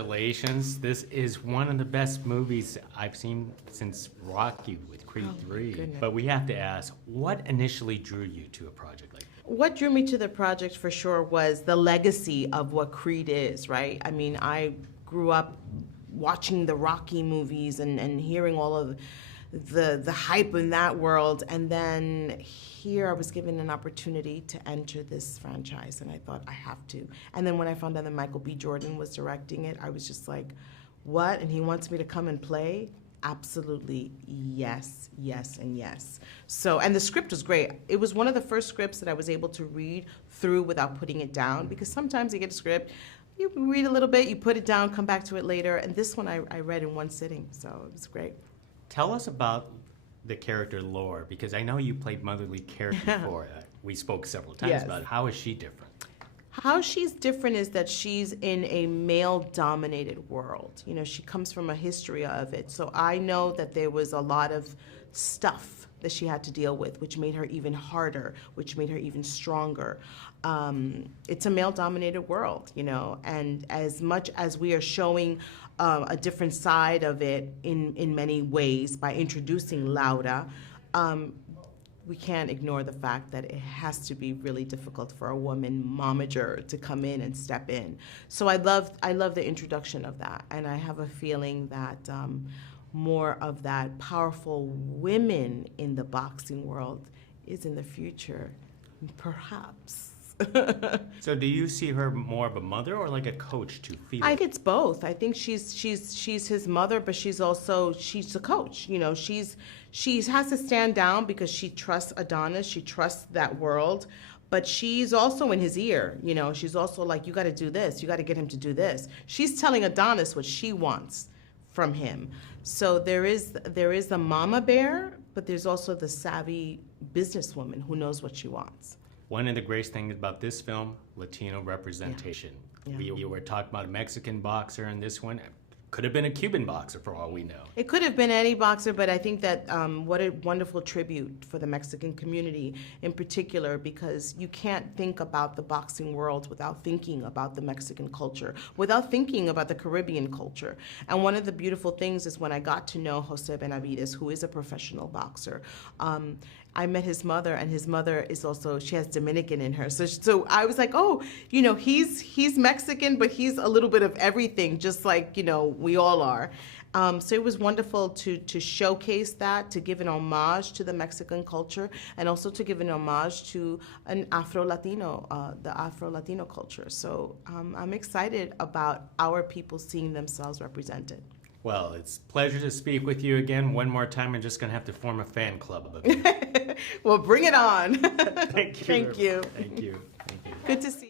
congratulations. This is one of the best movies I've seen since Rocky with Creed 3. goodness. But we have to ask, what initially drew you to a project like this? What drew me to the project for sure was the legacy of what Creed is, right? I mean, I grew up watching the Rocky movies and hearing all of the hype in that world, and then here I was given an opportunity to enter this franchise, and I thought I have to. And then when I found out that Michael B. Jordan was directing it, I was just like, what? And he wants me to come and play? Absolutely, yes, yes, and yes. So, and the script was great. It was one of the first scripts that I was able to read through without putting it down, because sometimes you get a script, you read a little bit, you put it down, come back to it later, and this one I read in one sitting, so it was great. Tell us about the character Lore, because I know you played motherly care before. We spoke several times Yes. about it. How is she different? How she's different is that she's in a male-dominated world. You know, she comes from a history of it. So I know that there was a lot of stuff that she had to deal with, which made her even harder, which made her even stronger. It's a male-dominated world, you know, and as much as we are showing a different side of it in many ways by introducing Laura, we can't ignore the fact that it has to be really difficult for a woman momager to come in and step in. So I love the introduction of that, and I have a feeling that more of that powerful women in the boxing world is in the future, perhaps. So do you see her more of a mother or like a coach to Felix? I think it's both. I think she's his mother, but she's a coach. You know, she has to stand down because she trusts Adonis, she trusts that world, but she's also in his ear. You know, she's also like, you got to do this, you got to get him to do this. She's telling Adonis what she wants from him. So there is the mama bear, but there's also the savvy businesswoman who knows what she wants. One of the great things about this film, Latino representation. Yeah. We were talking about a Mexican boxer in this one. Could have been a Cuban boxer for all we know. It could have been any boxer, but I think that what a wonderful tribute for the Mexican community in particular, because you can't think about the boxing world without thinking about the Mexican culture, without thinking about the Caribbean culture. And one of the beautiful things is when I got to know Jose Benavides, who is a professional boxer, I met his mother, and his mother is also, she has Dominican in her. So I was like, oh, you know, he's Mexican, but he's a little bit of everything, just like, you know, we all are. So it was wonderful to showcase that, to give an homage to the Mexican culture, and also to give an homage to an Afro-Latino, the Afro-Latino culture. So I'm excited about our people seeing themselves represented. Well, it's a pleasure to speak with you again. One more time, I'm just going to have to form a fan club of it. Well, bring it on. Thank you. Thank you. Thank you. Thank you. Good to see you.